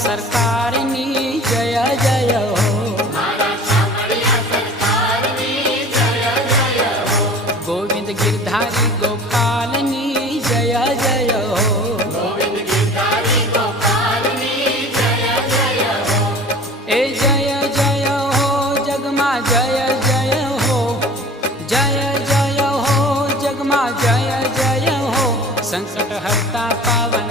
સરકારની જય જય હો, મારા શામળિયા સરકારની જય જય હો, ગોવિંદ ગિરધારી ગોપાલની જય જય હો, ગોવિંદ ગિરધારી ગોપાલની જય જય હો, એ જય જય હો જગમાં જય જય હો, જય જય હો જગમાં જય જય હો, સંકટ હરતા પાવન